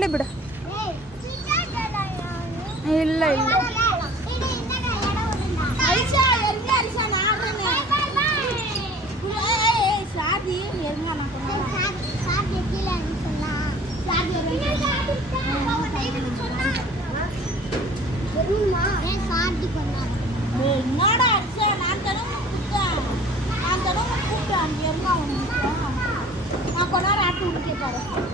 ரோட்ல விட இல்ல இல்ல என்னடா அடிச்சா நான் தடவை கூப்பிட்டேன் நான் கொஞ்ச நேரம் ஆட்டு விட்டு கேட்பாரு